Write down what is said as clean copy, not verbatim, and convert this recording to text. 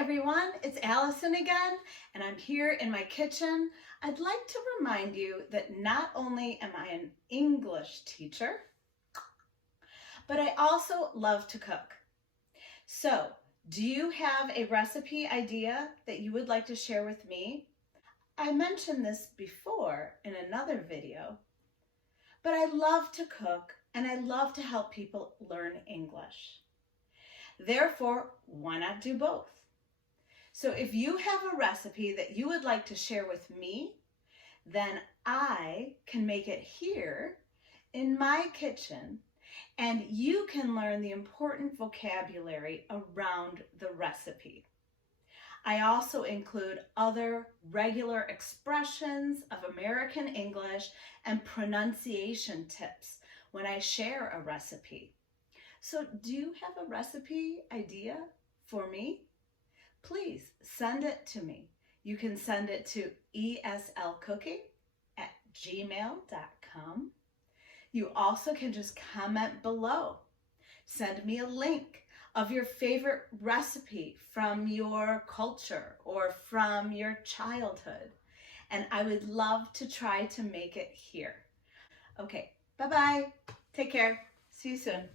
everyone, it's Allison again, and I'm here in my kitchen. I'd like to remind you that not only am I an English teacher, but I also love to cook. So, do you have a recipe idea that you would like to share with me? I mentioned this before in another video, but I love to cook and I love to help people learn English. Therefore, why not do both? So if you have a recipe that you would like to share with me, then I can make it here in my kitchen, and you can learn the important vocabulary around the recipe. I also include other regular expressions of American English and pronunciation tips when I share a recipe. So do you have a recipe idea for me? Please send it to me. You can send it to ESLCOOKING@gmail.com. You also can just comment below. Send me a link of your favorite recipe from your culture or from your childhood. And I would love to try to make it here. Okay, bye-bye. Take care. See you soon.